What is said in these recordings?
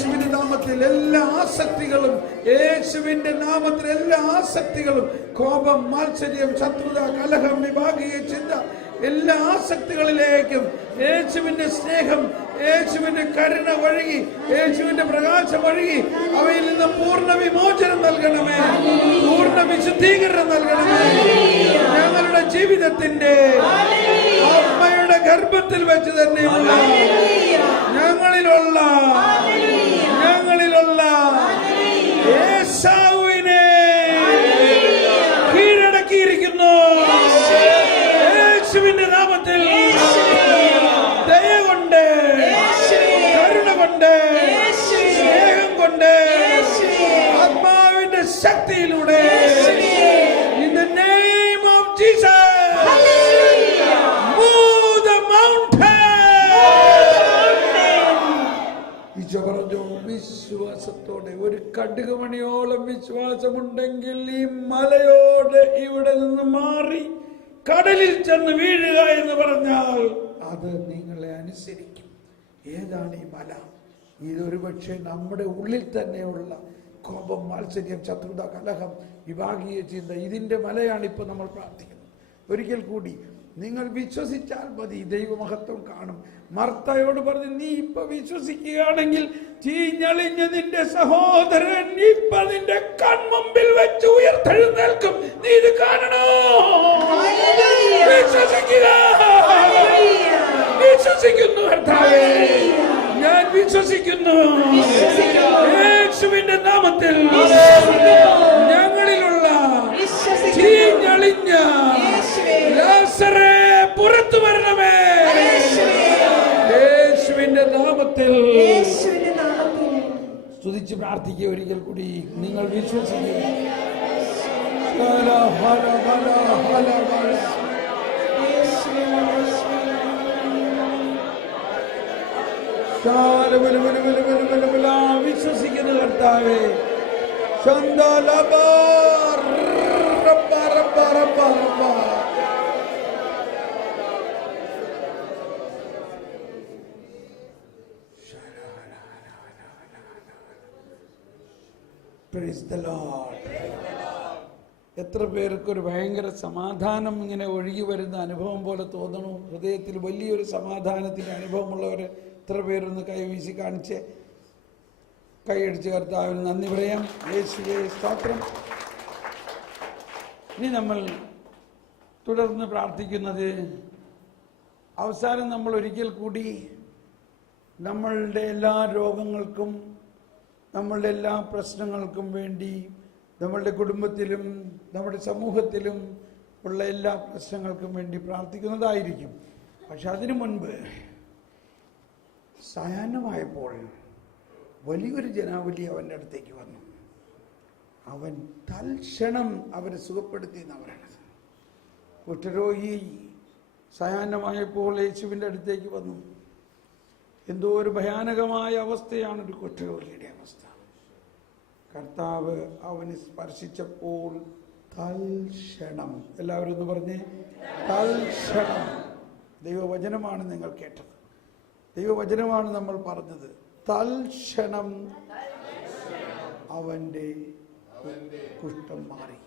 യേശുവിന്റെ നാമത്തിൽ എല്ലാ ആസക്തികളും, യേശുവിന്റെ നാമത്തിൽ എല്ലാ ആസക്തികളും, കോപം, മാത്സര്യം, ശത്രുത, കലഹം, വിഭാഗീയ ചിന്ത, എല്ലാ ആസക്തികളിലേക്കും യേശുവിന്റെ സ്നേഹം, യേശുവിന്റെ കരുണ ഒഴുകി, യേശുവിന്റെ പ്രകാശം ഒഴുകി അവയിൽ നിന്ന് പൂർണ്ണ വിമോചനം നൽകണമേ, പൂർണ്ണ വിശുദ്ധീകരണം നൽകണമേ. ഞങ്ങളുടെ ജീവിതത്തിന്റെ അമ്മയുടെ ഗർഭത്തിൽ വെച്ച് തന്നെയുള്ള ഞങ്ങളിലുള്ള യേശുവിനെ കീഴടക്കിയിരിക്കുന്നു. യേശുവിന്റെ നാമത്തിൽ ദയ കൊണ്ട്, കരുണ കൊണ്ട്, സ്നേഹം കൊണ്ട്, ആത്മാവിന്റെ ശക്തിയിലൂടെ in the name of Jesus move the mountain. Isho പറഞ്ഞു, വിശ്വാസത്തോടെ, ഒരു കടുകുമണിയോളം വിശ്വാസമുണ്ടെങ്കിൽ ഈ മലയോട് ഇവിടെ നിന്ന് മാറി കടലിൽ ചെന്ന് വീഴുക എന്ന് പറഞ്ഞാൽ അത് നിങ്ങളെ അനുസരിക്കും. ഏതാണ് ഈ മല? ഇതൊരു പക്ഷേ നമ്മുടെ ഉള്ളിൽ തന്നെയുള്ള കോപം, മാത്സര്യം, ശത്രുത, കലഹം, വിഭാഗീയ ചിന്ത, ഇതിന്റെ മലയാണ് ഇപ്പൊ നമ്മൾ പ്രാർത്ഥിക്കുന്നത്. ഒരിക്കൽ കൂടി നിങ്ങൾ വിശ്വസിച്ചാൽ മതി, ദൈവമഹത്വം കാണും. മർത്തയോട് പറഞ്ഞു, നീ ഇപ്പൊ വിശ്വസിക്കുകയാണെങ്കിൽ ചീഞ്ഞളിഞ്ഞ നിന്റെ സഹോദരൻ ഇപ്പൊ നിന്റെ കൺമുമ്പിൽ വെച്ച് ഉയർത്തെഴുന്നേൽക്കും. നീ ഇത് കാണണോ? വിശ്വസിക്കുക. വിശ്വസിക്കുന്നു കർത്താവേ, ഞാൻ വിശ്വസിക്കുന്നു. യേശുവിന്റെ നാമത്തിൽ ഞങ്ങളിലുള്ള ചീഞ്ഞളിഞ്ഞ ലാസറേ പുറത്തു വരണമേ. യേശുവിന്റെ നാമത്തിൽ സ്തുതിച്ച് പ്രാർത്ഥിക്കുക. ഒരിക്കൽ കൂടി നിങ്ങൾ വിശ്വസിക്കുക. വിശ്വസിക്കുന്ന കർത്താവേ, Praise the Lord. എത്ര പേർക്ക് ഒരു ഭയങ്കര സമാധാനം ഇങ്ങനെ ഒഴുകി വരുന്ന അനുഭവം പോലെ തോന്നണു? ഹൃദയത്തിൽ വലിയൊരു സമാധാനത്തിന്റെ അനുഭവമുള്ളവർ എത്ര പേരൊന്ന് കൈവീശി കാണിച്ച് കൈയടിച്ച് കർത്താവിന് നന്ദി പറയാം. യേശുവേ സ്തോത്രം. ഇനി നമ്മൾ തുടർന്ന് പ്രാർത്ഥിക്കുന്നത്, അവസാനം നമ്മൾ ഒരിക്കൽ കൂടി നമ്മളുടെ എല്ലാ രോഗങ്ങൾക്കും, നമ്മളുടെ എല്ലാ പ്രശ്നങ്ങൾക്കും വേണ്ടി, നമ്മളുടെ കുടുംബത്തിലും നമ്മുടെ സമൂഹത്തിലും ഉള്ള എല്ലാ പ്രശ്നങ്ങൾക്കും വേണ്ടി പ്രാർത്ഥിക്കുന്നതായിരിക്കും. പക്ഷെ അതിനു മുൻപ് സായാഹ്നമായപ്പോൾ വലിയൊരു ജനാവലി അവൻ്റെ അടുത്തേക്ക് വന്നു. അവൻ തൽക്ഷണം അവരെ സുഖപ്പെടുത്തി എന്നാണ് പറയുന്നത്. കുഷ്ഠരോഗി സായാഹ്നമായപ്പോൾ യേശുവിൻ്റെ അടുത്തേക്ക് വന്നു. എന്തോ ഒരു ഭയാനകമായ അവസ്ഥയാണ് ഒരു കുഷ്ഠരോഗിയുടെ അവസ്ഥ. കർത്താവ് അവനെ സ്പർശിച്ചപ്പോൾ തൽക്ഷണം, എല്ലാവരും ഒന്ന് പറഞ്ഞേ, തൽക്ഷണം. ദൈവവചനമാണ് നിങ്ങൾ കേട്ടത്, ദൈവവചനമാണ് നമ്മൾ പറഞ്ഞത്. തൽക്ഷണം അവന്റെ കുഷ്ഠം മാറി.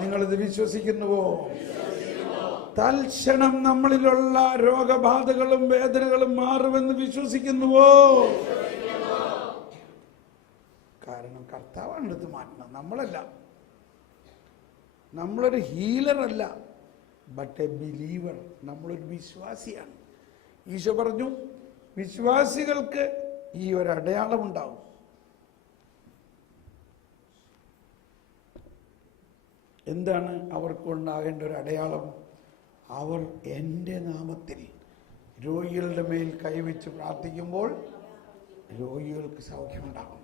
നിങ്ങളിത് വിശ്വസിക്കുന്നുവോ? തൽക്ഷണം നമ്മളിലുള്ള രോഗബാധകളും വേദനകളും മാറുമെന്ന് വിശ്വസിക്കുന്നുവോ? കാരണം കർത്താവാണ് എടുത്ത് മാറ്റണം, നമ്മളല്ല. നമ്മളൊരു ഹീലറല്ല, ബട്ട് എ ബിലീവർ. നമ്മളൊരു വിശ്വാസിയാണ്. ഈശോ പറഞ്ഞു, വിശ്വാസികൾക്ക് ഈ ഒരു അടയാളം ഉണ്ടാവും. എന്താണ് അവർക്കുണ്ടാകേണ്ട ഒരു അടയാളം? അവർ എൻ്റെ നാമത്തിൽ രോഗികളുടെ മേൽ കൈവച്ച് പ്രാർത്ഥിക്കുമ്പോൾ രോഗികൾക്ക് സൗഖ്യമുണ്ടാകും.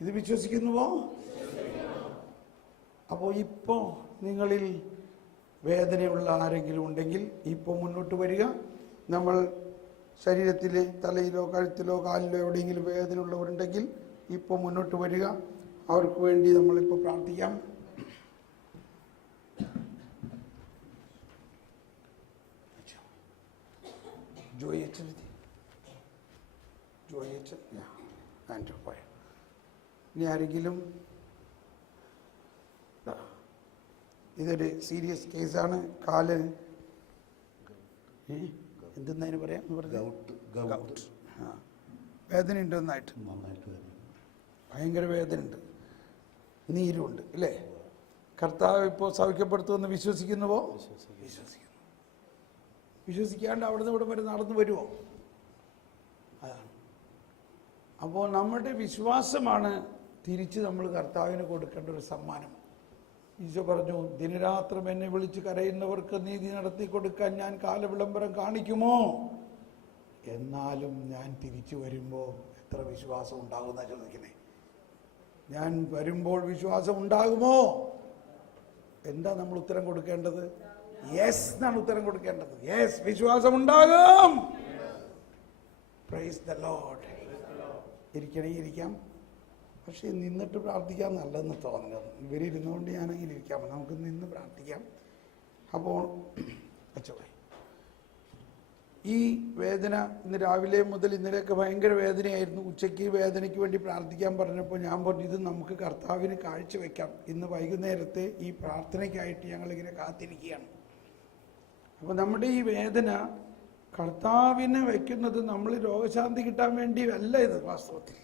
ഇത് വിശ്വസിക്കുന്നുവോ? അപ്പോൾ ഇപ്പോൾ നിങ്ങളിൽ വേദനയുള്ള ആരെങ്കിലും ഉണ്ടെങ്കിൽ ഇപ്പോൾ മുന്നോട്ട് വരിക. നമ്മൾ ശരീരത്തിലെ തലയിലോ കഴുത്തിലോ കാലിലോ എവിടെയെങ്കിലും വേദനയുള്ളവരുണ്ടെങ്കിൽ ഇപ്പോൾ മുന്നോട്ട് വരിക. അവർക്ക് വേണ്ടി നമ്മളിപ്പോൾ പ്രാർത്ഥിക്കാം. ജോയി അച്ഛൻ ആൻഡ്രൂ പോയ. ഇനി ആരെങ്കിലും? ഇതൊരു സീരിയസ് കേസാണ്. കാല് എന്തെന്നതിന് പറയാം, വേദന ഉണ്ട്, നന്നായിട്ട് ഭയങ്കര വേദന ഉണ്ട്, നീരുമുണ്ട് അല്ലേ? കർത്താവ് ഇപ്പോൾ സൗഖ്യപ്പെടുത്തുമെന്ന് വിശ്വസിക്കുന്നുവോ? വിശ്വസിക്കാണ്ട് അവിടുന്ന് ഇവിടെ വരെ നടന്നു വരുമോ? അതാണ്. അപ്പോൾ നമ്മുടെ വിശ്വാസമാണ് തിരിച്ച് നമ്മൾ കർത്താവിന് കൊടുക്കേണ്ട ഒരു സമ്മാനം. ഈശോ പറഞ്ഞു, ദിനരാത്രം എന്നെ വിളിച്ച് കരയുന്നവർക്ക് നീതി നടത്തി കൊടുക്കാൻ ഞാൻ കാലവിളംബരം കാണിക്കുമോ? എന്നാലും ഞാൻ തിരിച്ചു വരുമ്പോൾ എത്ര വിശ്വാസം ഉണ്ടാകുന്ന ചോദിക്കണേ. ഞാൻ വരുമ്പോൾ വിശ്വാസം ഉണ്ടാകുമോ? എന്താ നമ്മൾ ഉത്തരം കൊടുക്കേണ്ടത്? യെസ് എന്നാണ് ഉത്തരം കൊടുക്കേണ്ടത്. യെസ്, വിശ്വാസം ഉണ്ടാകും. Price the Lord. ഇരിക്കണമെങ്കിൽ ഇരിക്കാം, പക്ഷേ നിന്നിട്ട് പ്രാർത്ഥിക്കാൻ നല്ലതെന്ന് തോന്നുന്നത്. ഇവരിരുന്നുകൊണ്ട് ഞാനങ്ങനെ ഇരിക്കാം, നമുക്ക് നിന്ന് പ്രാർത്ഥിക്കാം. അപ്പോൾ അച്ഛായി, ഈ വേദന ഇന്ന് രാവിലെ മുതൽ ഇന്നലെയൊക്കെ ഭയങ്കര വേദനയായിരുന്നു. ഉച്ചയ്ക്ക് വേദനയ്ക്ക് വേണ്ടി പ്രാർത്ഥിക്കാൻ പറഞ്ഞപ്പോൾ ഞാൻ പറഞ്ഞു, ഇത് നമുക്ക് കർത്താവിന് കാഴ്ചവെക്കാം. ഇന്ന് വൈകുന്നേരത്തെ ഈ പ്രാർത്ഥനയ്ക്കായിട്ട് ഞങ്ങളിങ്ങനെ കാത്തിരിക്കുകയാണ്. അപ്പോൾ നമ്മുടെ ഈ വേദന കർത്താവിനെ വയ്ക്കുന്നത് നമ്മൾ രോഗശാന്തി കിട്ടാൻ വേണ്ടി അല്ല. ഇത് വാസ്തവത്തിൽ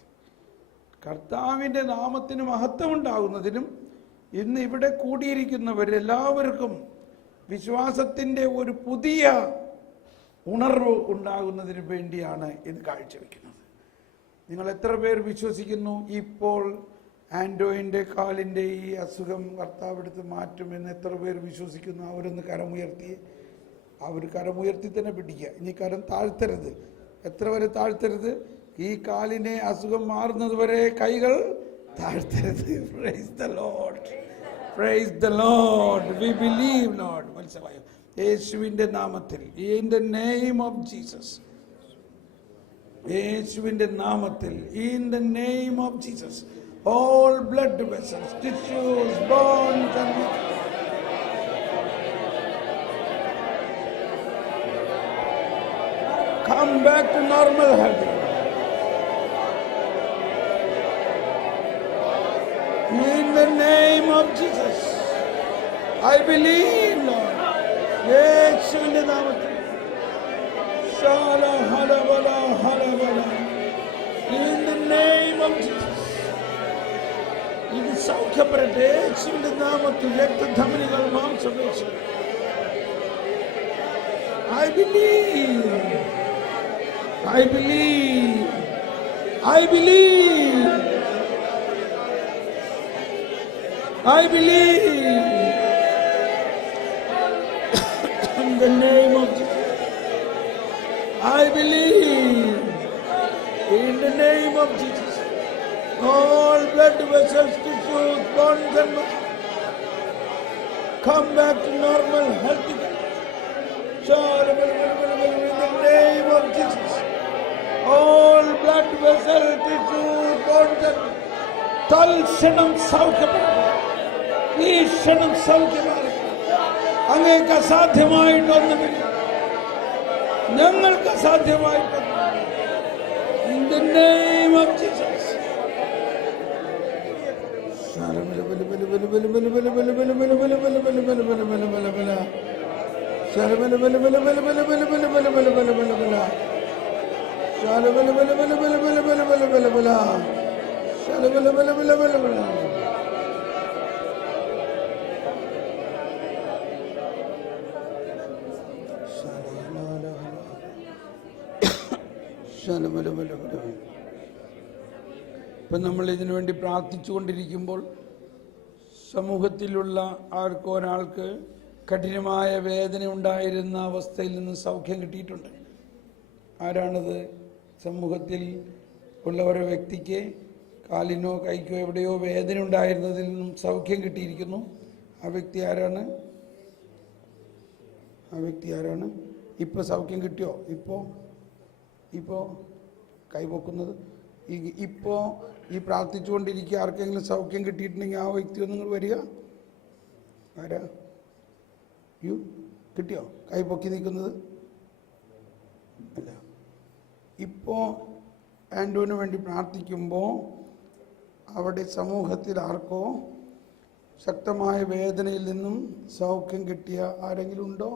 കർത്താവിൻ്റെ നാമത്തിന് മഹത്വം ഉണ്ടാകുന്നതിനും ഇന്ന് ഇവിടെ കൂടിയിരിക്കുന്നവരെല്ലാവർക്കും വിശ്വാസത്തിൻ്റെ ഒരു പുതിയ ഉണർവ് ഉണ്ടാകുന്നതിന് വേണ്ടിയാണ് ഇത് കാഴ്ചവെക്കുന്നത്. നിങ്ങൾ എത്ര പേർ വിശ്വസിക്കുന്നു ഇപ്പോൾ ആൻഡ്രോയിൻ്റെ കാലിൻ്റെ ഈ അസുഖം കർത്താവ് എടുത്ത് മാറ്റുമെന്ന് എത്ര പേർ വിശ്വസിക്കുന്നു? അവരൊന്ന് കരമുയർത്തി. അവർ കരമുയർത്തി തന്നെ പിടിക്കുക. ഇനി കരം താഴ്ത്തരുത്. എത്ര വരെ താഴ്ത്തരുത്? ഈ കാലിനെ അസുഖം മാറുന്നത് വരെ കൈകൾ താഴ്ത്തരുത്. Praise the lord, praise the lord. We believe lord. മനസ്സിലായോ? യേശുവിൻ്റെ നാമത്തിൽ, in the name of Jesus, യേശുവിൻ്റെ നാമത്തിൽ, in the name of Jesus, all blood vessels, tissues, bones and come back to normal health. In the name of Jesus, I believe, Lord. യേശുവിന്റെ നാമത്തിൽ ശാല ഹലവല ഹലവല. In the name of Jesus, ഇത് സൗഖ്യപ്പെടട്ടെ. യേശുവിന്റെ നാമത്തിൽ രക്തധമനികൾ മാംസപേശി. I believe, I believe, I believe, I believe. In the name of Jesus, I believe. In the name of Jesus, all blood vessels, tissues, bones and muscles come back to normal health again. In the name of Jesus, all blood vessels, tissues, bones and തൽക്ഷണം സൗഖ്യപ്പെടുക. ഈ ക്ഷണം സൗഖ്യമാണ്. അങ്ങേക്ക് അസാധ്യമായിട്ടൊന്നുമില്ല, ഞങ്ങൾക്ക് അസാധ്യമായിട്ടൊന്നുമില്ല. In the name of Jesus. ഇപ്പം നമ്മൾ ഇതിനു വേണ്ടി പ്രാർത്ഥിച്ചുകൊണ്ടിരിക്കുമ്പോൾ സമൂഹത്തിലുള്ള ഒരാൾക്ക് കഠിനമായ വേദന ഉണ്ടായിരുന്ന അവസ്ഥയിൽ നിന്ന് സൗഖ്യം കിട്ടിയിട്ടുണ്ട്. ആരാണത്? സമൂഹത്തിൽ ഉള്ള ഒരു വ്യക്തിക്ക് കാലിനോ കൈക്കോ എവിടെയോ വേദന ഉണ്ടായിരുന്നതിൽ നിന്നും സൗഖ്യം കിട്ടിയിരിക്കുന്നു. ആ വ്യക്തി ആരാണ്? ഇപ്പോൾ സൗഖ്യം കിട്ടിയോ? ഇപ്പോൾ കൈപൊക്കുന്നത് ഇപ്പോൾ ഈ പ്രാർത്ഥിച്ചുകൊണ്ടിരിക്കുക ആർക്കെങ്കിലും സൗഖ്യം കിട്ടിയിട്ടുണ്ടെങ്കിൽ ആ വ്യക്തി നിങ്ങൾ വരിക. ആരാ? കിട്ടിയോ? കൈ പൊക്കി നിൽക്കുന്നത് അല്ല. ഇപ്പോൾ ആൻഡോന് വേണ്ടി പ്രാർത്ഥിക്കുമ്പോൾ അവിടെ സമൂഹത്തിൽ ആർക്കോ ശക്തമായ വേദനയിൽ നിന്നും സൗഖ്യം കിട്ടിയ ആരെങ്കിലും ഉണ്ടോ?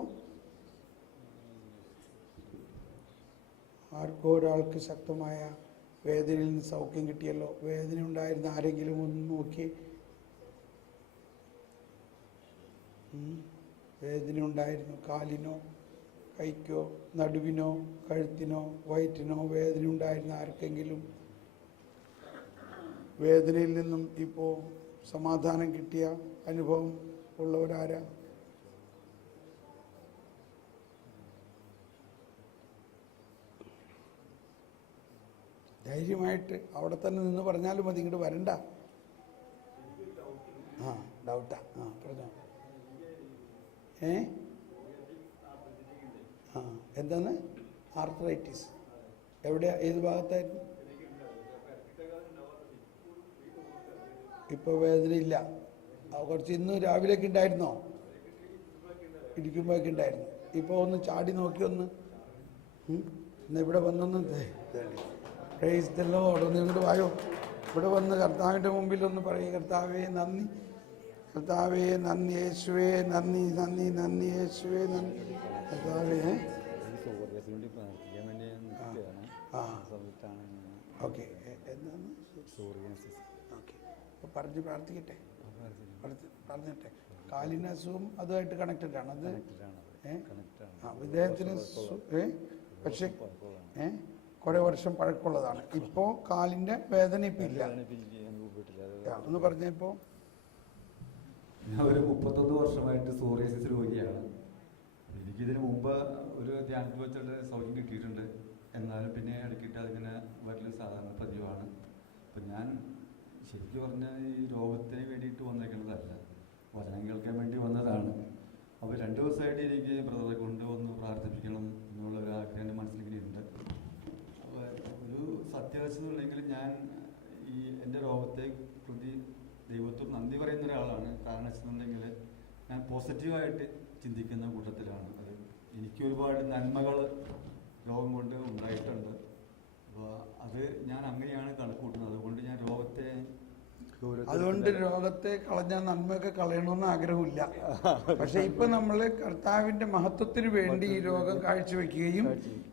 ആർക്കോ ഒരാൾക്ക് ശക്തമായ വേദനയിൽ നിന്ന് സൗഖ്യം കിട്ടിയല്ലോ. വേദന ഉണ്ടായിരുന്ന ആരെങ്കിലും ഒന്ന് നോക്കി. വേദന ഉണ്ടായിരുന്നു, കാലിനോ കൈക്കോ നടുവിനോ കഴുത്തിനോ വയറ്റിനോ വേദന ഉണ്ടായിരുന്ന ആർക്കെങ്കിലും വേദനയിൽ നിന്നും ഇപ്പോൾ സമാധാനം കിട്ടിയ അനുഭവം ഉള്ളവരാരാ? ധൈര്യമായിട്ട് അവിടെ തന്നെ നിന്ന് പറഞ്ഞാലും മതി, ഇങ്ങോട്ട് വരണ്ട. ഡൗട്ടാ? പറഞ്ഞോ. എന്താണ് ആർത്രൈറ്റിസ്? എവിടെയാ, ഏത് ഭാഗത്തായിരുന്നു? ഇപ്പോൾ വേദനയില്ല. കുറച്ച് ഇന്ന് രാവിലെയൊക്കെ ഉണ്ടായിരുന്നോ? ഇരിക്കുമ്പോഴൊക്കെ ഉണ്ടായിരുന്നു. ഇപ്പോൾ ഒന്ന് ചാടി നോക്കി, ഒന്ന് ഇവിടെ വന്നൊന്ന് പ്രൈസ് ദി ലോർഡ്. ഒന്ന് ഇങ്ങോട്ട് വായോ, ഇവിടെ വന്ന് കർത്താവിൻ്റെ മുമ്പിൽ ഒന്ന് പറയും, കർത്താവേ നന്ദി, കർത്താവേ നന്ദി, യേശുവേ നന്ദി, നന്ദി നന്ദി യേശുവേ നന്ദി. കർത്താവേ ഓക്കെ, എന്താണ്? ഓക്കെ, അപ്പോൾ പറഞ്ഞ് പ്രാർത്ഥിക്കട്ടെ, പറഞ്ഞിട്ടെ. കാലിന് അസുഖം അതുമായിട്ട് കണക്റ്റഡ് ആണ്. അത് വിദേഹത്തിന് പക്ഷെ കുറേ വർഷം പഴക്കമുള്ളതാണ്. ഇപ്പോൾ കാലിൻ്റെ വേദന ഇപ്പം ഇല്ല. ഒന്ന് പറഞ്ഞപ്പോൾ ഞാൻ ഒരു 31 വർഷമായിട്ട് സോറിയാസിസ് രോഗിയാണ്. എനിക്കിതിന് മുമ്പ് ഒരു ധ്യാനത്തിൽ വെച്ചുള്ള സൗഖ്യം കിട്ടിയിട്ടുണ്ട്. എന്നാലും പിന്നെ ഇടയ്ക്കിട്ട് അതിങ്ങനെ വലിയ സാധാരണ പതിവാണ്. അപ്പം ഞാൻ ശരിക്കും പറഞ്ഞാൽ ഈ രോഗത്തിന് വേണ്ടിയിട്ട് വന്നേക്കുന്നതല്ല, വചനം കേൾക്കാൻ വേണ്ടി വന്നതാണ്. അപ്പോൾ 2 ദിവസമായിട്ട് എനിക്ക് ബ്രദറെ കൊണ്ട് ഒന്ന് പ്രാർത്ഥിപ്പിക്കണം എന്നുള്ള ഒരു ആഗ്രഹം എൻ്റെ മനസ്സിലിങ്ങനെ ഉണ്ട്. അപ്പോൾ ഒരു സത്യവശതയുണ്ടെങ്കിൽ ഞാൻ ഈ എൻ്റെ രോഗത്തെ പ്രതി ദൈവത്തോട് നന്ദി പറയുന്ന ഒരാളാണ്. കാരണം വെച്ചിട്ടുണ്ടെങ്കിൽ ഞാൻ പോസിറ്റീവായിട്ട് ചിന്തിക്കുന്ന കൂട്ടത്തിലാണ്. അത് എനിക്ക് ഒരുപാട് നന്മകൾ രോഗം കൊണ്ട് ഉണ്ടായിട്ടുണ്ട്. അപ്പോൾ അത് ഞാൻ അങ്ങനെയാണ് കണക്കൂട്ടുന്നത്. അതുകൊണ്ട് രോഗത്തെ കളഞ്ഞാൽ നന്മയൊക്കെ കളയണമെന്ന് ആഗ്രഹമില്ല. പക്ഷെ ഇപ്പൊ നമ്മൾ കർത്താവിന്റെ മഹത്വത്തിന് വേണ്ടി ഈ രോഗം കാഴ്ചവെക്കുകയും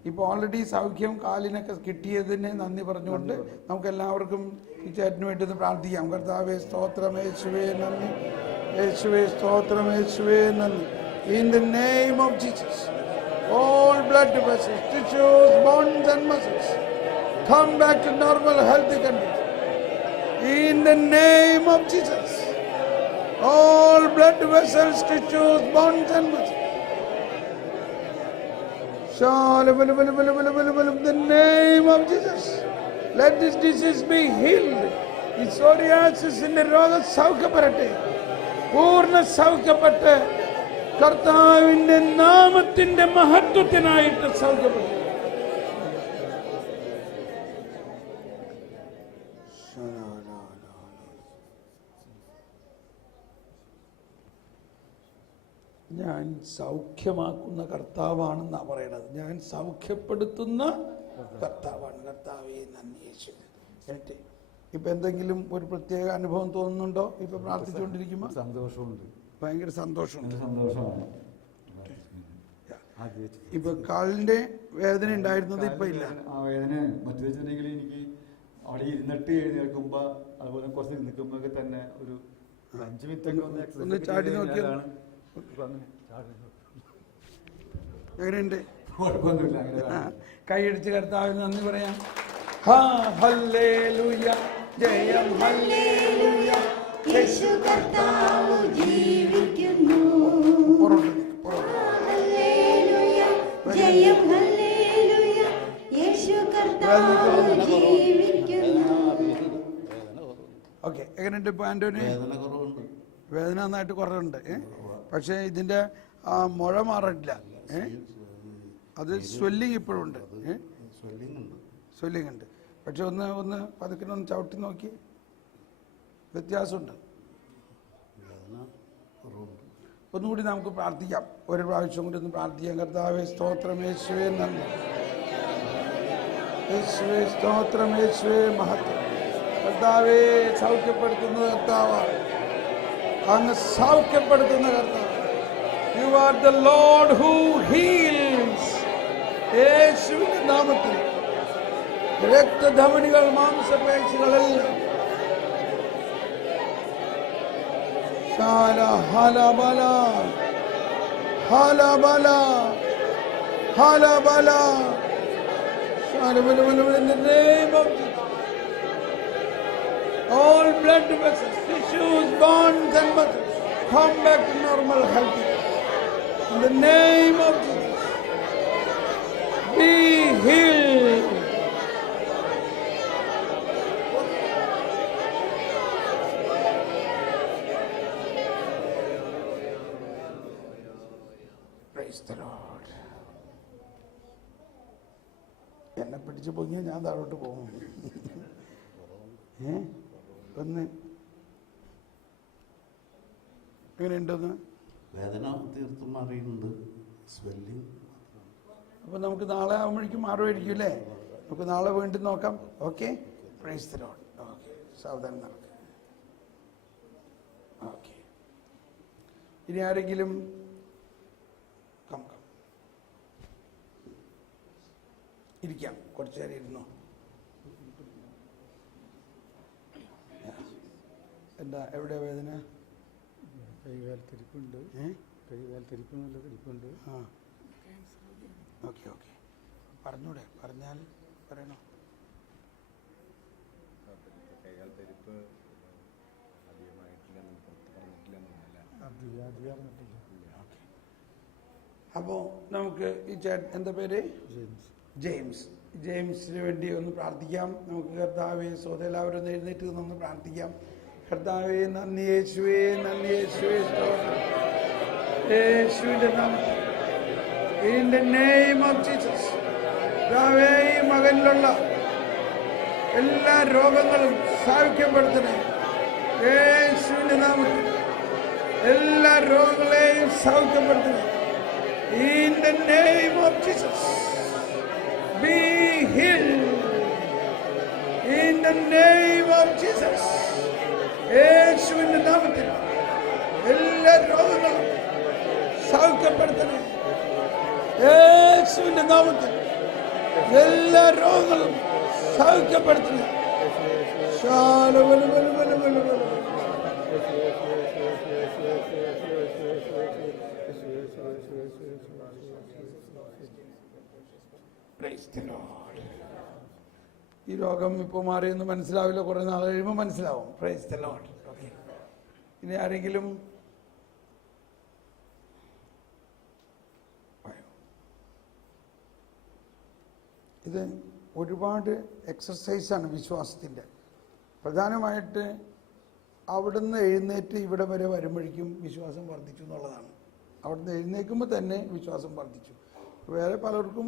ഇപ്പൊ ഓൾറെഡി സൗഖ്യം കാലിനൊക്കെ കിട്ടിയതിന് നന്ദി പറഞ്ഞുകൊണ്ട് നമുക്ക് എല്ലാവർക്കും ഈ ചേട്ടന് വേണ്ടി ഒന്ന് പ്രാർത്ഥിക്കാം. കർത്താവേ സ്തോത്രം, യേശുവേ നന്ദി, യേശുവേ സ്തോത്രം, യേശുവേ നന്ദി. In the name of Jesus, all blood vessels, tissues, bones and muscles come back to normal healthy condition. In the name of Jesus, all blood vessels, tissues, bones and muscles. In the name of Jesus, let this disease be healed. ഈ സോറിയാസിന്റെ രോഗം സൗഖ്യപ്പെടട്ടെ, പൂർണ്ണ സൗഖ്യപ്പെട്ട് കർത്താവിന്റെ നാമത്തിന്റെ മഹത്വത്തിനായിട്ട് സൗഖ്യപ്പെട്ടു. ഞാൻ സൗഖ്യമാക്കുന്ന കർത്താവാണെന്നാണ് പറയണത്. ഞാൻ സൗഖ്യപ്പെടുത്തുന്ന കർത്താവാണ്. കർത്താവേ നന്ദി യേശുവേ. എന്നിട്ട് ഇപ്പൊ എന്തെങ്കിലും ഒരു പ്രത്യേക അനുഭവം തോന്നുന്നുണ്ടോ? ഇപ്പൊ പ്രാർത്ഥിച്ചുകൊണ്ടിരിക്കുമ്പോൾ സന്തോഷമുണ്ട്, ഭയങ്കര സന്തോഷമുണ്ട്. സന്തോഷമാണ്. ഇപ്പൊ കാലിന്റെ വേദന ഉണ്ടായിരുന്നത് ഇപ്പൊ ഇല്ല. ആ വേദന മറ്റു വെച്ചിട്ടുണ്ടെങ്കിൽ എനിക്ക് അവിടെ ഇരുന്നിട്ട് എഴുന്നേൽക്കുമ്പോ അതുപോലെ കുറച്ച് നിൽക്കുമ്പോ ഒക്കെ തന്നെ ഒരു 5 മിനിറ്റ് ഒന്ന് ചാടി നോക്കിയാണ്. എങ്ങനെയുണ്ട്? കുഴപ്പമൊന്നുമില്ല. കൈയടിച്ച് കർത്താവിന് നന്ദി പറയാം. ഹല്ലേലൂയ, ജയം ഹല്ലേലൂയ, യേശു കർത്താവ് ജീവിക്കുന്നു. ഹല്ലേലൂയ, ജയം ഹല്ലേലൂയ, യേശു കർത്താവ് ജീവിക്കുന്നു. ഓക്കെ, എങ്ങനെയുണ്ട് ഇപ്പൊ ആന്റോണി? വേദന നന്നായിട്ട് കുറവുണ്ട്. പക്ഷേ ഇതിന്റെ മുഴ മാറില്ല. അത് സ്വെല്ലിങ് ഇപ്പോഴും ഉണ്ട്. സ്വെല്ലിങ് ഉണ്ട്. പക്ഷെ ഒന്ന് പതുക്കെ ഒന്ന് ചവിട്ടി നോക്കി, വ്യത്യാസമുണ്ട്. ഒന്നുകൂടി നമുക്ക് പ്രാർത്ഥിക്കാം. ഒരു പ്രാവശ്യം കൂടി ഒന്ന് പ്രാർത്ഥിക്കാം. കർത്താവേ സ്തോത്രം, യേശുവേ നന്ദി, യേശുവേ സ്തോത്രം, യേശുവേ മഹത്വം. കർത്താവേ സൗഖ്യപ്പെടുത്തുന്ന കർത്താവാണ്, അങ്ങ് സൗഖ്യപ്പെടുത്തുന്ന കർത്താവ്. You are the Lord who heels. യേശുവിന്റെ നാമത്തിൽ രക്തധമനികൾ, മാംസപേശികളെല്ലാം ശാല ഹലബല ഹലബല ഹലബല in the name of Jesus. All blood vessels, tissues, bones and muscles come back to normal health. In the name of Jesus. Be healed. Praise the Lord. എന്നെ പിടിച്ച് പൊങ്ങിയാൽ ഞാൻ താഴോട്ട് പോകും. ഒന്ന് എങ്ങനെയുണ്ടെന്ന് വേദന തീർത്തും മാറിയിട്ടുണ്ട്. സ്വെല്ലിംഗ്. അപ്പോൾ നമുക്ക് നാളെ ആകുമ്പോഴേക്കും മാറുമായിരിക്കും അല്ലേ? നമുക്ക് നാളെ വീണ്ടും നോക്കാം. Okay, praise the Lord. Okay, സാവധാനം നടക്കുക. ഓക്കെ, ഇനി ആരെങ്കിലും ഇരിക്കാം, കുറച്ചു നേരം ഇരുന്നോ. എന്താ, എവിടെ വേദന? കൈകാലത്തിരിപ്പുണ്ട്. കൈകാലത്തിരിപ്പ്, നല്ല തിരിപ്പുണ്ട്. ആ, ഓക്കെ ഓക്കെ, പറഞ്ഞൂടെ? പറഞ്ഞാൽ പറയണോ? കൈകാലത്തിരിപ്പ് അധികമായിട്ടില്ല, പുറത്ത് പറഞ്ഞിട്ടില്ല. ഓക്കെ, അപ്പോൾ നമുക്ക് ഈ ചേട്ടൻ, എന്താ പേര്? ജെയിംസ്. ജെയിംസിന് വേണ്ടി ഒന്ന് പ്രാർത്ഥിക്കാം നമുക്ക്. കർത്താവേ സ്തോത്രം. എല്ലാവരും ഒന്ന് എഴുന്നേറ്റ് നിന്ന് പ്രാർത്ഥിക്കാം. കർത്താവേ നന്ദി യേശുവേ, നന്ദി യേശുവേ, സ്തോത്രം യേശുവിന്റെ നാമത്തിൽ. In the name of Jesus. കർത്താവേ ഈ മകനിലുള്ള എല്ലാ രോഗങ്ങളും സൗഖ്യപ്പെടുത്തണേ യേശുവിന്റെ നാമത്തിൽ. എല്ലാ രോഗങ്ങളെയും സൗഖ്യപ്പെടുത്തണേ. In the name of Jesus. Be healed in the name of Jesus. യേശുവിന്റെ നാമത്തിൽ എല്ലാ രോഗങ്ങളും സൗഖ്യപ്പെടുത്തണേ യേശുവിന്റെ നാമത്തിൽ. എല്ലാ രോഗങ്ങളും സൗഖ്യപ്പെടുത്തണേ. ഈ രോഗം ഇപ്പോൾ മാറിയെന്ന് മനസ്സിലാവില്ല, കുറേ നാൾ കഴിയുമ്പോൾ മനസ്സിലാവും. Praise the Lord. ഓക്കെ, ഇനി ആരെങ്കിലും? ഇത് ഒരുപാട് എക്സസൈസാണ് വിശ്വാസത്തിൻ്റെ. പ്രധാനമായിട്ട് അവിടുന്ന് എഴുന്നേറ്റ് ഇവിടെ വരെ വരുമ്പോഴേക്കും വിശ്വാസം വർദ്ധിച്ചു എന്നുള്ളതാണ്. അവിടുന്ന് എഴുന്നേൽക്കുമ്പോൾ തന്നെ വിശ്വാസം വർദ്ധിച്ചു. വേറെ പലർക്കും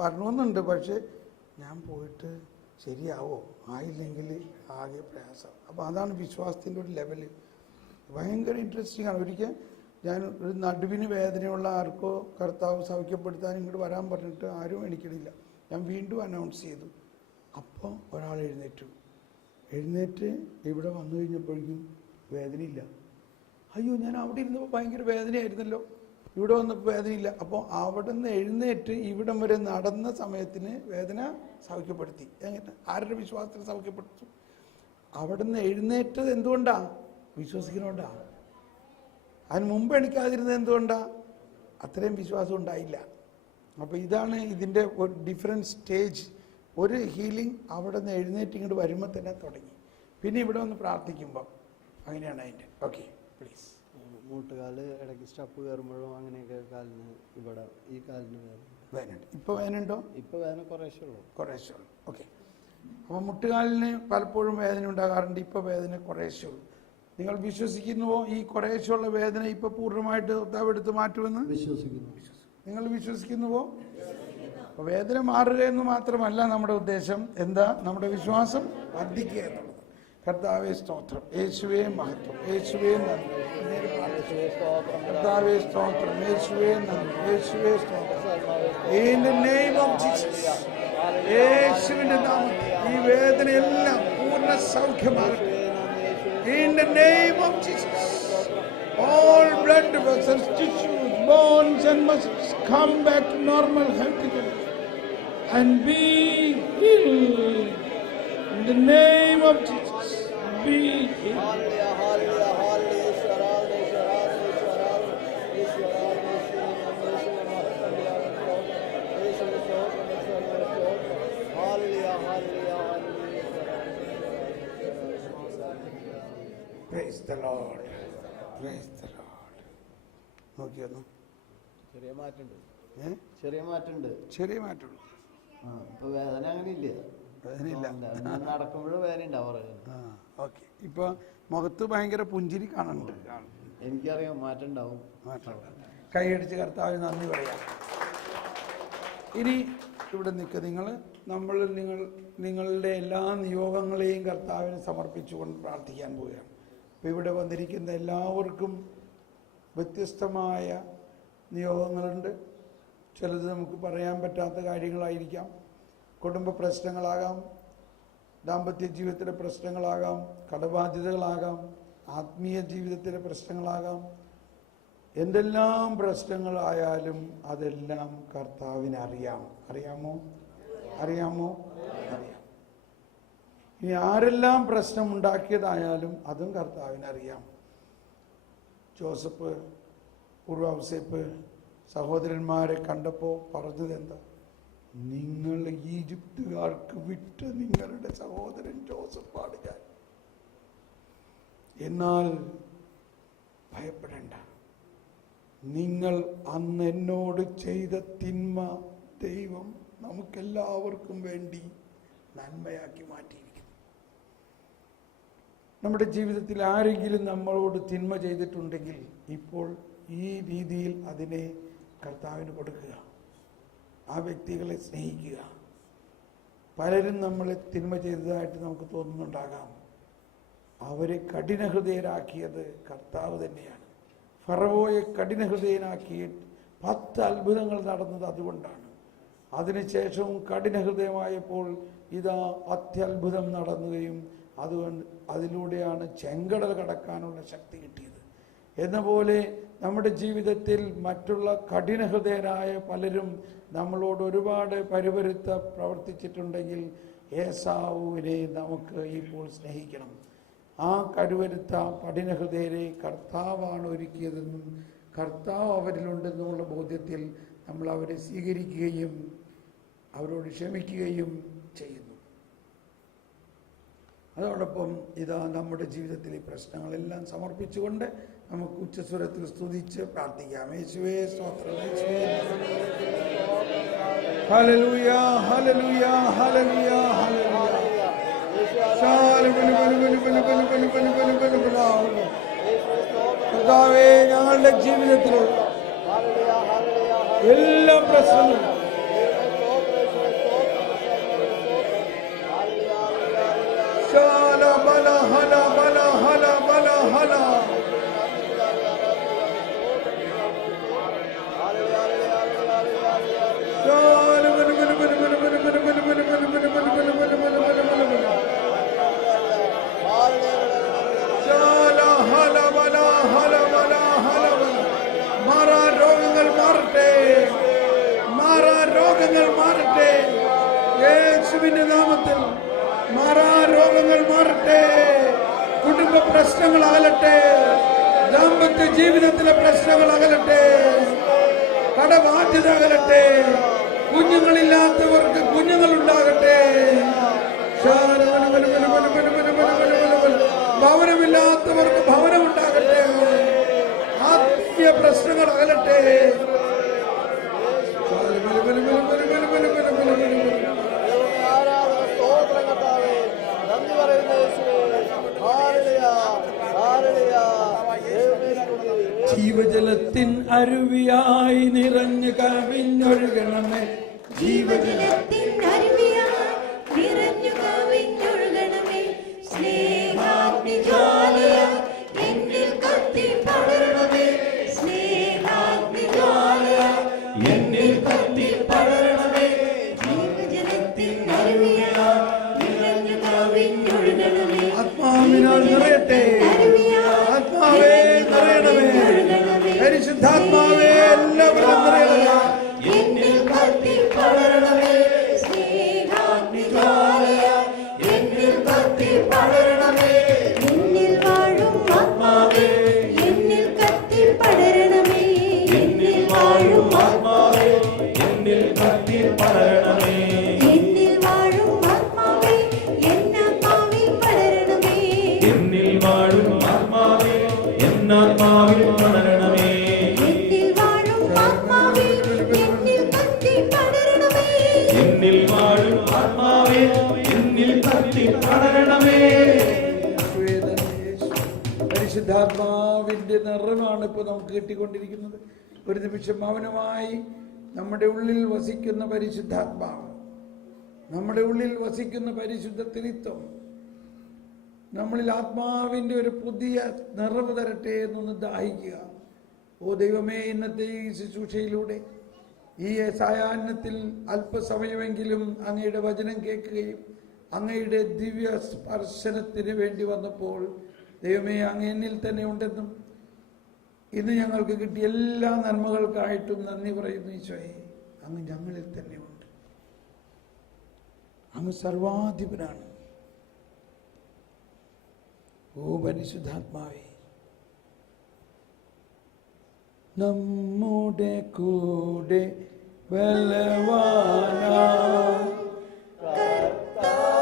വരണമെന്നുണ്ട്, പക്ഷേ ഞാൻ പോയിട്ട് ശരിയാവോ, ആയില്ലെങ്കിൽ ആകെ പ്രയാസം. അപ്പോൾ അതാണ് വിശ്വാസത്തിൻ്റെ ഒരു ലെവല്. ഭയങ്കര ഇൻട്രസ്റ്റിംഗ് ആണ്. ഒരിക്കൽ ഞാൻ ഒരു നടുവിന് വേദനയുള്ള ആർക്കോ കർത്താവ് സൗഖ്യപ്പെടുത്താൻ ഇങ്ങോട്ട് വരാൻ പറഞ്ഞിട്ട് ആരും എണീക്കണില്ല. ഞാൻ വീണ്ടും അനൗൺസ് ചെയ്തു. അപ്പോൾ ഒരാൾ എഴുന്നേറ്റ് ഇവിടെ വന്നു കഴിഞ്ഞപ്പോഴേക്കും വേദനയില്ല. അയ്യോ, ഞാൻ അവിടെ ഇരുന്നപ്പോൾ ഭയങ്കര വേദനയായിരുന്നല്ലോ, ഇവിടെ വന്നപ്പോൾ വേദനയില്ല. അപ്പോൾ അവിടെ നിന്ന് എഴുന്നേറ്റ് ഇവിടം വരെ നടന്ന സമയത്തിന് വേദന സൗഖ്യപ്പെടുത്തി. എങ്ങനെ? ആരുടെ വിശ്വാസത്തിൽ സൗഖ്യപ്പെടുത്തു? അവിടെ നിന്ന് എഴുന്നേറ്റത് എന്തുകൊണ്ടാണ്? വിശ്വസിക്കുന്നതുകൊണ്ടാണ്. അതിന് മുമ്പ് എണിക്കാതിരുന്നത് എന്തുകൊണ്ടാണ്? അത്രയും വിശ്വാസം ഉണ്ടായില്ല. അപ്പോൾ ഇതാണ് ഇതിൻ്റെ ഒരു ഡിഫറെൻറ്റ് സ്റ്റേജ്. ഒരു ഹീലിംഗ് അവിടെ നിന്ന് എഴുന്നേറ്റ് ഇങ്ങോട്ട് വരുമ്പോൾ തന്നെ തുടങ്ങി. പിന്നെ ഇവിടെ വന്ന് പ്രാർത്ഥിക്കുമ്പോൾ അങ്ങനെയാണ് അതിൻ്റെ. Okay, please. മൂട്ടുകാല് ഇടയ്ക്ക് സ്റ്റെപ്പ് കയറുമ്പോഴും അങ്ങനെയൊക്കെ കാലിന്, ഇവിടെ ഈ കാലിന് വേദനയുണ്ട്. ഇപ്പോൾ വേദനയുണ്ടോ? ഇപ്പോൾ വേദന കുറേശ്ശേ ഉള്ളൂ. ഓക്കെ. അപ്പോൾ മുട്ടുകാലിന് പലപ്പോഴും വേദന ഉണ്ടാകാറുണ്ട്. ഇപ്പോൾ വേദന കുറേശ്ശേ ഉള്ളൂ. നിങ്ങൾ വിശ്വസിക്കുന്നുവോ ഈ കുറേശ്ശുള്ള വേദന ഇപ്പോൾ പൂർണ്ണമായിട്ട് എടുത്ത് മാറ്റുമെന്ന്? വിശ്വസിക്കുന്നു. നിങ്ങൾ വിശ്വസിക്കുന്നുവോ? അപ്പോൾ വേദന മാറുക എന്ന് മാത്രമല്ല നമ്മുടെ ഉദ്ദേശം. എന്താ? നമ്മുടെ വിശ്വാസം വർദ്ധിക്കുക എന്നുള്ളത്. കർത്താവേ സ്തോത്രം, യേശുവേ മഹത്വം, യേശുവേ നന്ദി, കർത്താവേ സ്തോത്രം, യേശുവേ നന്ദി, യേശുവേ സ്തോത്രം. In the name of Jesus. യേശുവിൻ പൂർണ്ണ സൗഖ്യമാകട്ടെ. In the name of Jesus, all blood vessels, tissues, bones and muscles come back to normal health again and be healed. In the name of Jesus, be healed. Praise the Lord. Praise the Lord. നോക്കിയൊന്നു ചെറിയ മാറ്റമുണ്ട്. ഏ ചെറിയ മാറ്റമുണ്ട്. ചെറിയ മാറ്റമുള്ളൂ. ഇപ്പൊ വേദന അങ്ങനെ ഇല്ല. വേദനയില്ല. നടക്കുമ്പോഴും വേദന ഉണ്ടാവാറ്. ഓക്കെ. ഇപ്പൊ മുഖത്ത് ഭയങ്കര പുഞ്ചിരി കാണുന്നുണ്ട്. എനിക്കറിയാം മാറ്റം ഉണ്ടാവും. കൈയടിച്ച് കർത്താവിന് നന്ദി പറയാം. ഇനി ഇവിടെ നിൽക്കുക നിങ്ങളുടെ എല്ലാ നിയോഗങ്ങളെയും കർത്താവിന് സമർപ്പിച്ചുകൊണ്ട് പ്രാർത്ഥിക്കാൻ പോവുകയാണ്. അപ്പോൾ ഇവിടെ വന്നിരിക്കുന്ന എല്ലാവർക്കും വ്യത്യസ്തമായ നിയോഗങ്ങളുണ്ട്. ചിലത് നമുക്ക് പറയാൻ പറ്റാത്ത കാര്യങ്ങളായിരിക്കാം. കുടുംബ പ്രശ്നങ്ങളാകാം, ദാമ്പത്യ ജീവിതത്തിലെ പ്രശ്നങ്ങളാകാം, കടബാധ്യതകളാകാം, ആത്മീയ ജീവിതത്തിലെ പ്രശ്നങ്ങളാകാം. എന്തെല്ലാം പ്രശ്നങ്ങളായാലും അതെല്ലാം കർത്താവിന് അറിയാം. അറിയാമോ? അറിയാം. ഇനി ആരെല്ലാം പ്രശ്നമുണ്ടാക്കിയതായാലും അതും കർത്താവിന് അറിയാം. ജോസഫ്, പൂർവ്വ സഹോദരന്മാരെ കണ്ടപ്പോൾ പറഞ്ഞത് എന്താ? നിങ്ങൾ ഈജിപ്തുകാർക്ക് വിട്ട് നിങ്ങളുടെ സഹോദരൻ ജോസഫാണ് ഞാൻ. എന്നാൽ ഭയപ്പെടേണ്ട, നിങ്ങൾ അന്ന് എന്നോട് ചെയ്ത തിന്മ ദൈവം നമുക്കെല്ലാവർക്കും വേണ്ടി നന്മയാക്കി മാറ്റിയിരിക്കുന്നു. നമ്മുടെ ജീവിതത്തിൽ ആരെങ്കിലും നമ്മളോട് തിന്മ ചെയ്തിട്ടുണ്ടെങ്കിൽ ഇപ്പോൾ ഈ രീതിയിൽ അതിനെ കർത്താവിന് കൊടുക്കുക. ആ വ്യക്തികളെ സ്നേഹിക്കുക. പലരും നമ്മളെ തിന്മ ചെയ്തതായിട്ട് നമുക്ക് തോന്നുന്നുണ്ടാകാം. അവരെ കഠിനഹൃദയരാക്കിയത് കർത്താവ് തന്നെയാണ്. ഫറവോയെ കഠിനഹൃദയനാക്കിയിട്ട് 10 അത്ഭുതങ്ങൾ നടന്നത് അതുകൊണ്ടാണ്. അതിനുശേഷവും കഠിനഹൃദയമായപ്പോൾ ഇതാ അത്യത്ഭുതം നടന്നുകയും അതിലൂടെയാണ് ചെങ്കടൽ കടക്കാനുള്ള ശക്തി കിട്ടിയത്. എന്ന പോലെ നമ്മുടെ ജീവിതത്തിൽ മറ്റുള്ള കഠിനഹൃദയരായ പലരും നമ്മളോട് ഒരുപാട് പരിവരുത്ത പ്രവർത്തിച്ചിട്ടുണ്ടെങ്കിൽ ഏസാവുവിനെ നമുക്ക് ഇപ്പോൾ സ്നേഹിക്കണം. ആ കരുവരുത്ത കഠിനഹൃദയരെ കർത്താവാണ് ഒരുക്കിയതെന്നും കർത്താവ് അവരിലുണ്ടെന്നുള്ള ബോധ്യത്തിൽ നമ്മൾ അവരെ സ്വീകരിക്കുകയും അവരോട് ക്ഷമിക്കുകയും ചെയ്യുന്നു. അതോടൊപ്പം ഇതാ നമ്മുടെ ജീവിതത്തിലെ പ്രശ്നങ്ങളെല്ലാം സമർപ്പിച്ചുകൊണ്ട് നമുക്ക് ഉച്ചസ്വരത്തിൽ സ്തുതിച്ച് പ്രാർത്ഥിക്കാം. യേശുവേ സ്തോത്രം. Hallelujah, hallelujah, hallelujah, hallelujah. കർത്താവേ, ഞങ്ങളുടെ ജീവിതത്തിലുള്ള എല്ലാ പ്രശ്നങ്ങളും മാറട്ടെ. യേശുവിന്റെ നാമത്തിൽ രോഗങ്ങൾ മാറട്ടെ. കുടുംബ പ്രശ്നങ്ങൾ അകലട്ടെ. ദാമ്പത്യ ജീവിതത്തിലെ പ്രശ്നങ്ങൾ അകലട്ടെ. കടബാധ്യത അകലട്ടെ. കുഞ്ഞുങ്ങളില്ലാത്തവർക്ക് കുഞ്ഞുങ്ങൾ ഉണ്ടാകട്ടെ. ഭവനമില്ലാത്തവർക്ക് ഭവനം ഉണ്ടാകട്ടെ. ആത്മീയ പ്രശ്നങ്ങൾ അകലട്ടെ. ജീവജലത്തിൻ അരുവിയായി നിറഞ്ഞു കവിഞ്ഞൊഴുകണമേ. ജീവജലത്തിൻ അരുവിയായി നിറഞ്ഞു കവിഞ്ഞൊഴുകണമേ. സ്നേഹാഗ്നി ജ്വാലയായി എന്നിൽ കത്തി പടരണമേ. സ്നേഹാഗ്നി ജ്വാലയായി എന്നിൽ കത്തി പടരണമേ. ജീവജലത്തിൻ അരുവിയായി നിറഞ്ഞു കവിഞ്ഞൊഴുകണമേ. പരിശുദ്ധാത്മാവേ എല്ലാവരും നിറയണമേ. എന്നിൽ കത്തി പടരണമേ സ്നേഹാഗ്നിജ്വാലയായി എന്നിൽ കത്തി പടരണമേ എന്നിൽ വാഴും ആത്മാവേ എന്നിൽ കത്തി പടരണമേ എന്നിൽ വാഴും ആത്മാവേ എന്നിൽ കത്തി പടരണമേ എന്നിൽ വാഴും ആത്മാവേ എന്നാത്മാവിൽ പടരണമേ എന്നിൽ വാഴും ആത്മാവേ എന്നാത്മാവിൽ പടരണമേ എന്നിൽ വാഴും ആത്മാവേ എന്നിൽ കത്തി പടരണമേ എന്നിൽ വാഴും ആത്മാവേ എന്നിൽ കത്തി പടരണമേ പരിശുദ്ധാത്മാവിന്റെ നിറമാണ് ഇപ്പോൾ നമുക്ക് കിട്ടിക്കൊണ്ടിരിക്കുന്നത്. ഒരു നിമിഷം മൗനമായി നമ്മുടെ ഉള്ളിൽ വസിക്കുന്ന പരിശുദ്ധാത്മാവ്, നമ്മുടെ ഉള്ളിൽ വസിക്കുന്ന പരിശുദ്ധ ത്രിത്വം നമ്മളിൽ ആത്മാവിന്റെ ഒരു പുതിയ നിറവ് തരട്ടെ എന്നൊന്ന് ദാഹിക്കുക. ഓ ദൈവമേ, ഇന്നത്തെ ഈ ശുശ്രൂഷയിലൂടെ ഈ സായാഹ്നത്തിൽ അല്പസമയമെങ്കിലും അങ്ങയുടെ വചനം കേൾക്കുകയും അങ്ങയുടെ ദിവ്യ സ്പർശനത്തിന് വേണ്ടി വന്നപ്പോൾ ദൈവമേ അങ്ങ് എന്നിൽ തന്നെ ഉണ്ടെന്നും ഇന്ന് ഞങ്ങൾക്ക് കിട്ടിയ എല്ലാ നന്മകൾക്കായിട്ടും നന്ദി പറയുന്നു ഈശോയെ. അങ്ങ് ഞങ്ങളിൽ തന്നെ ഉണ്ട്. അങ്ങ് സർവാധിപനാണ്. ഓ പരിശുദ്ധാത്മാവേ, നമ്മുടെ കൂടെ ബലവാനാ കർത്താവെന്നേക്കും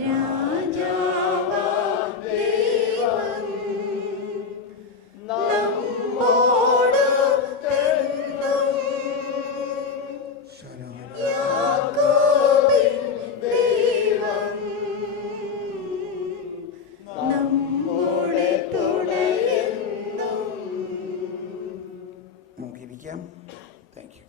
രാജാവാം ദൈവം നമ്മോടൊത്തെന്നും യാക്കോബിൻ ദൈവം നമ്മുടെ തുണയെന്നും. നമുക്കിരിക്കാം. Thank you.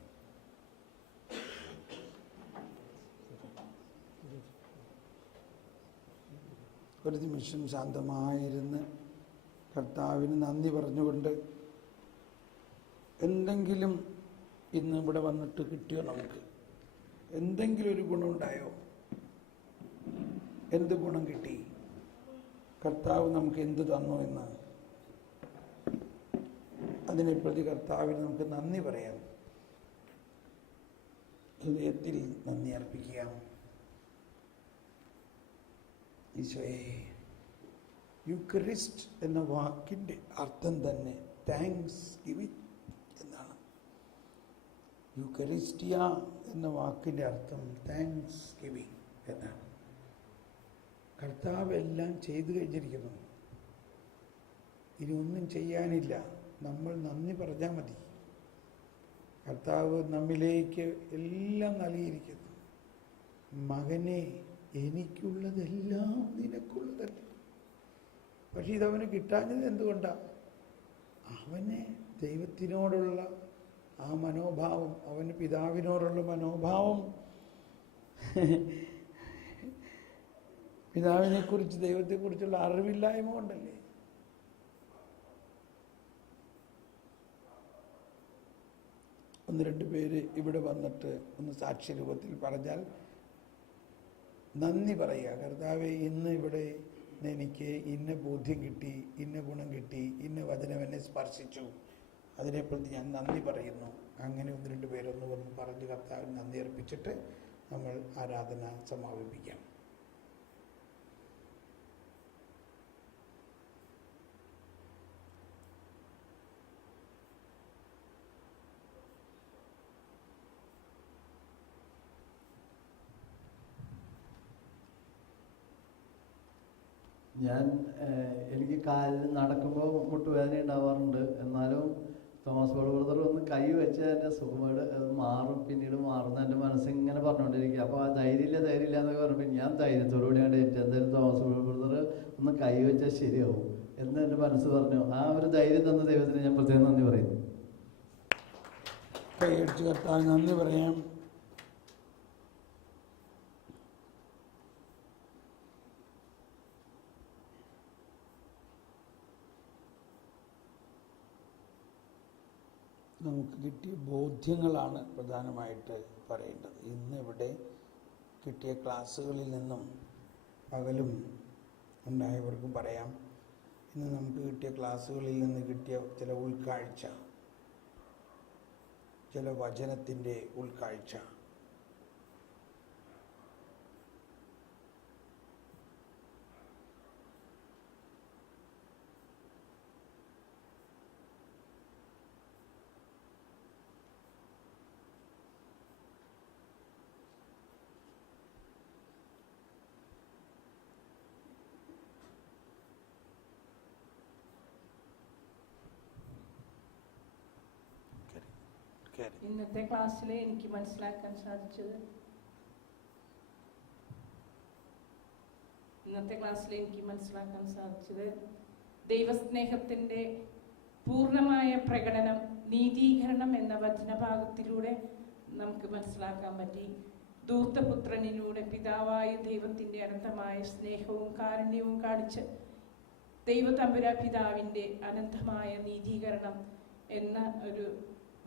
ഒരു നിമിഷം ശാന്തമായിരുന്ന് കർത്താവിന് നന്ദി പറഞ്ഞുകൊണ്ട്, എന്തെങ്കിലും ഇന്ന് ഇവിടെ വന്നിട്ട് കിട്ടിയോ? നമുക്ക് എന്തെങ്കിലും ഒരു ഗുണമുണ്ടായോ? എന്ത് ഗുണം കിട്ടി? കർത്താവ് നമുക്ക് എന്ത് തന്നു എന്ന് അതിനെ പ്രതി കർത്താവിന് നമുക്ക് നന്ദി പറയാം. ഹൃദയത്തിൽ നന്ദി അർപ്പിക്കാം. ഈശോയെ, യൂക്കറിസ്റ്റ് എന്ന വാക്കിൻ്റെ അർത്ഥം തന്നെ താങ്ക്സ് ഗിവിങ് എന്നാണ്. യൂക്കറിസ്റ്റിയ എന്ന വാക്കിൻ്റെ അർത്ഥം താങ്ക്സ് ഗിവിങ് എന്നാണ്. കർത്താവ് എല്ലാം ചെയ്തു കഴിഞ്ഞിരിക്കുന്നു. ഇനി ഒന്നും ചെയ്യാനില്ല. നമ്മൾ നന്ദി പറഞ്ഞാൽ മതി. കർത്താവ് നമ്മിലേക്ക് എല്ലാം നൽകിയിരിക്കുന്നു. മകനെ, എനിക്കുള്ളതെല്ലാം നിനക്കുള്ളതല്ല. പക്ഷെ ഇതവന് കിട്ടാഞ്ഞത് എന്തുകൊണ്ടാണ്? അവന് ദൈവത്തിനോടുള്ള ആ മനോഭാവം, അവന് പിതാവിനോടുള്ള മനോഭാവം, പിതാവിനെക്കുറിച്ച് ദൈവത്തെക്കുറിച്ചുള്ള അറിവില്ലായ്മ കൊണ്ടല്ലേ. ഒന്ന് രണ്ട് പേര് ഇവിടെ വന്നിട്ട് ഒന്ന് സാക്ഷി രൂപത്തിൽ പറഞ്ഞാൽ നന്ദി പറയുക. കർത്താവെ, ഇന്ന് ഇവിടെ എനിക്ക് ഇന്ന ബോധ്യം കിട്ടി, ഇന്ന ഗുണം കിട്ടി, ഇന്ന വചനം എന്നെ സ്പർശിച്ചു, അതിനെപ്രതി ഞാൻ നന്ദി പറയുന്നു. അങ്ങനെ ഒന്ന് രണ്ട് പേരൊന്ന് വന്ന് പറഞ്ഞ് കർത്താവിന് നന്ദി അർപ്പിച്ചിട്ട് നമ്മൾ ആരാധന സമാപിപ്പിക്കാം. എനിക്ക് കാലിൽ നടക്കുമ്പോൾ മുട്ടുവേദന ഉണ്ടാവാറുണ്ട്. എന്നാലും തോമസ് പോൾ ബ്രദർ ഒന്ന് കൈ വെച്ച് എൻ്റെ സുഖമേട് അത് മാറും, പിന്നീട് മാറുന്ന എൻ്റെ മനസ്സിങ്ങനെ പറഞ്ഞുകൊണ്ടിരിക്കുക. അപ്പോൾ ആ ധൈര്യമില്ല എന്നൊക്കെ പറഞ്ഞപ്പോൾ ഞാൻ ധൈര്യത്തോടുകൂടിയാണ് ഏറ്റവും എന്തായാലും തോമസ് പോൾ ബ്രദർ ഒന്ന് കൈ വെച്ചാൽ ശരിയാവും എന്ന് എൻ്റെ മനസ്സ് പറഞ്ഞു. ആ ഒരു ധൈര്യം തന്ന ദൈവത്തിന് ഞാൻ പ്രത്യേകം നന്ദി പറയുന്നു. കൈയടിച്ച് കർത്താവിന് നന്ദി പറയാം. നമുക്ക് കിട്ടിയ ബോധ്യങ്ങളാണ് പ്രധാനമായിട്ട് പറയേണ്ടത്. ഇന്ന് ഇവിടെ കിട്ടിയ ക്ലാസ്സുകളിൽ നിന്നും പകലും ഉണ്ടായവർക്കും പറയാം, ഇന്ന് നമുക്ക് കിട്ടിയ ക്ലാസ്സുകളിൽ നിന്ന് കിട്ടിയ ചില ഉൾക്കാഴ്ച, ചില വചനത്തിൻ്റെ ഉൾക്കാഴ്ച. ഇന്നത്തെ ക്ലാസ്സിൽ എനിക്ക് മനസ്സിലാക്കാൻ സാധിച്ചത് ദൈവസ്നേഹത്തിൻ്റെ പൂർണ്ണമായ പ്രകടനം നീതീകരണം എന്ന വചനഭാഗത്തിലൂടെ നമുക്ക് മനസ്സിലാക്കാൻ പറ്റി. ധൂർത്തപുത്രനിലൂടെ പിതാവായ ദൈവത്തിൻ്റെ അനന്തമായ സ്നേഹവും കാരുണ്യവും കാണിച്ച് ദൈവതമ്പുരാ പിതാവിൻ്റെ അനന്തമായ നീതീകരണം എന്ന ഒരു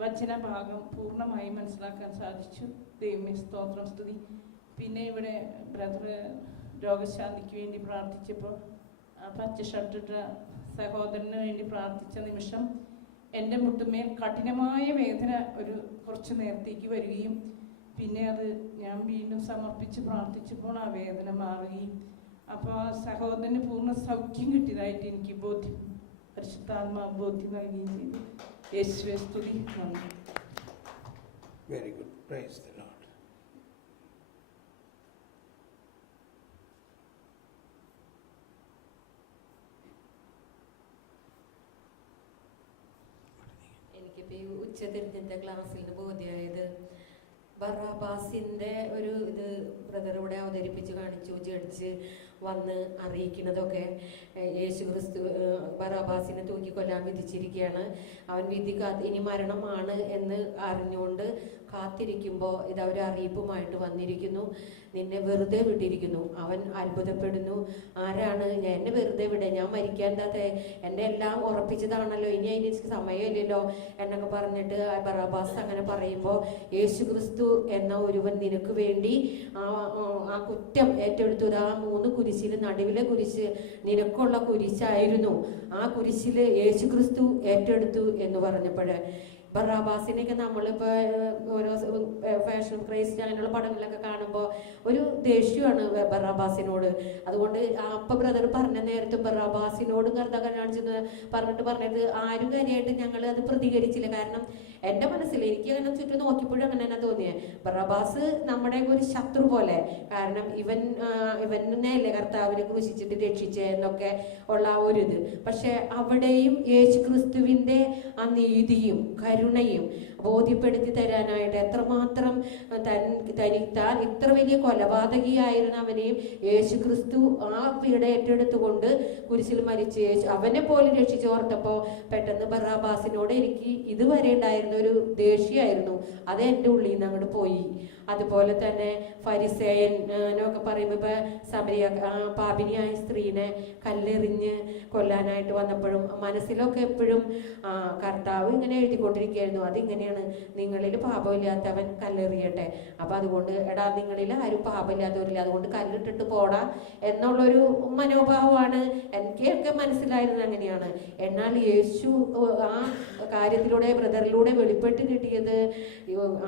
വചനഭാഗം പൂർണ്ണമായി മനസ്സിലാക്കാൻ സാധിച്ചു. ദൈവമേ സ്തോത്രം, സ്തുതി. പിന്നെ ഇവിടെ ബ്രദർ രോഗശാന്തിക്ക് വേണ്ടി പ്രാർത്ഥിച്ചപ്പോൾ പച്ച ഷർട്ടിട്ട സഹോദരന് വേണ്ടി പ്രാർത്ഥിച്ച നിമിഷം എൻ്റെ മുട്ടുമേൽ കഠിനമായ വേദന ഒരു കുറച്ച് നേരത്തേക്ക് വരികയും പിന്നെ അത് ഞാൻ വീണ്ടും സമർപ്പിച്ച് പ്രാർത്ഥിച്ചപ്പോൾ ആ വേദന മാറുകയും അപ്പോൾ ആ സഹോദരന് പൂർണ്ണ സൗഖ്യം കിട്ടിയതായിട്ട് എനിക്ക് പരിശുദ്ധാത്മാവ് ബോധ്യം നൽകുകയും ചെയ്തു. യേശുവേ സ്തുതി, നന്ദി. Very good, praise the Lord. എനിക്കിപ്പോൾ ഈ ഉച്ചതിരിഞ്ഞത്തെ ക്ലാസ്സിൽ നിന്ന് ബോധ്യമായത് ബറാബാസിൻ്റെ ഒരു ഇത് ബ്രദർ ഇവിടെ അവതരിപ്പിച്ച് കാണിച്ചു. ജഡ്ജ് വന്ന് അറിയിക്കുന്നതൊക്കെ യേശു ക്രിസ്തു ബറാബാസിനെ തൂക്കിക്കൊല്ലാൻ വിധിച്ചിരിക്കുകയാണ്. അവൻ വിധി ഇനി മരണമാണ് എന്ന് അറിഞ്ഞുകൊണ്ട് കാത്തിരിക്കുമ്പോൾ ഇതവർ അറിയിപ്പുമായിട്ട് വന്നിരിക്കുന്നു. നിന്നെ വെറുതെ വിട്ടിരിക്കുന്നു. അവൻ അത്ഭുതപ്പെടുന്നു. ആരാണ് എന്നെ വെറുതെ വിടേ, ഞാൻ മരിക്കാൻ എൻ്റെ എല്ലാം ഉറപ്പിച്ചതാണല്ലോ, ഇനി അതിന് സമയമില്ലല്ലോ എന്നൊക്കെ പറഞ്ഞിട്ട് ബറാബാസ് അങ്ങനെ പറയുമ്പോൾ യേശു ക്രിസ്തു എന്ന ഒരുവൻ നിനക്ക് വേണ്ടി ആ കുറ്റം ഏറ്റെടുത്തു. ആ 3 കുരിശിൽ നടുവിലെ കുരിശ് നിനക്കുള്ള കുരിശായിരുന്നു. ആ കുരിശിൽ യേശു ക്രിസ്തു ഏറ്റെടുത്തു എന്ന് പറഞ്ഞപ്പോൾ ബറാബാസിനെയൊക്കെ നമ്മളിപ്പോൾ ഓരോ ഫാഷൻ ക്രൈസ്റ്റ് അങ്ങനെയുള്ള പടങ്ങളിലൊക്കെ കാണുമ്പോൾ ഒരു ദേഷ്യമാണ് ബറാബാസിനോട്. അതുകൊണ്ട് അപ്പം ബ്രദർ പറഞ്ഞ നേരത്തെ ബറാബാസിനോടും കർത്താവ് കാണിച്ചെന്ന് പറഞ്ഞത് ആരും കാര്യമായിട്ട് ഞങ്ങൾ അത് പ്രതികരിച്ചില്ല. കാരണം എൻ്റെ മനസ്സിൽ എനിക്ക് അങ്ങനെ ചുറ്റും നോക്കിയപ്പോഴും അങ്ങനെ തന്നെ തോന്നിയത്. ബറാബാസ് നമ്മുടെ ഒരു ശത്രു പോലെ, കാരണം ഇവനെയല്ലേ കർത്താവിനെ ക്രൂശിച്ചിട്ട് രക്ഷിച്ചെന്നൊക്കെ ഉള്ള ഒരു ഇത്. പക്ഷെ അവിടെയും യേശു ക്രിസ്തുവിൻ്റെ ആ നീതിയും കരുണയും ബോധ്യപ്പെടുത്തി തരാനായിട്ട് എത്രമാത്രം താൻ ഇത്ര വലിയ കൊലപാതകിയായിരുന്ന അവനെയും യേശു ക്രിസ്തു ആ പീഡ ഏറ്റെടുത്തുകൊണ്ട് കുരിശിൽ മരിച്ച് അവനെ പോലും രക്ഷിച്ചോർത്തപ്പോൾ പെട്ടെന്ന് ബറാബാസിനോട് എനിക്ക് ഇതുവരെ ഉണ്ടായിരുന്ന ഒരു ദേഷ്യമായിരുന്നു, അത് എൻ്റെ ഉള്ളിൽ നിന്ന് അങ്ങോട്ട് പോയി. അതുപോലെ തന്നെ ഫരിസേയൻ എന്നൊക്കെ പറയുമ്പോൾ ഇപ്പൊ സമരിയ പാപിനിയായ സ്ത്രീനെ കല്ലെറിഞ്ഞ് കൊല്ലാനായിട്ട് വന്നപ്പോഴും മനസ്സിലൊക്കെ എപ്പോഴും കർത്താവ് ഇങ്ങനെ എഴുതിക്കൊണ്ടിരിക്കുകയായിരുന്നു, അതിങ്ങനെയാണ്, നിങ്ങളിൽ പാപമില്ലാത്തവൻ കല്ലെറിയട്ടെ. അപ്പൊ അതുകൊണ്ട് എടാ നിങ്ങളിൽ ആരും പാപമില്ലാത്തവരില്ല, അതുകൊണ്ട് കല്ലിട്ടിട്ട് പോടാ എന്നുള്ളൊരു മനോഭാവമാണ് എനിക്കൊക്കെ മനസ്സിലായിരുന്നത്. അങ്ങനെയാണ്. എന്നാൽ യേശു ആ കാര്യത്തിലൂടെ ബ്രദറിലൂടെ വെളിപ്പെട്ട് കിട്ടിയത്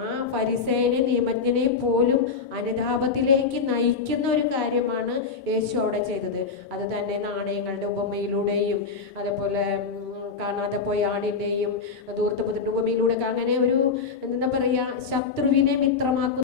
ആ ഫരിസേയനെ നിയമജ്ഞനെ പോലും അനുതാപത്തിലേക്ക് നയിക്കുന്ന ഒരു കാര്യമാണ് യേശു അവിടെ ചെയ്തത്. അത് തന്നെ നാണയങ്ങളുടെ ഉപമയിലൂടെയും അതേപോലെ കാണാതെ പോയ ആടിന്റെയും ധൂർത്തപുത്രന്റെ ഉപമയിലൂടെ അങ്ങനെ ഒരു എന്താ പറയാ ശത്രുവിനെ മിത്രമാക്കുന്ന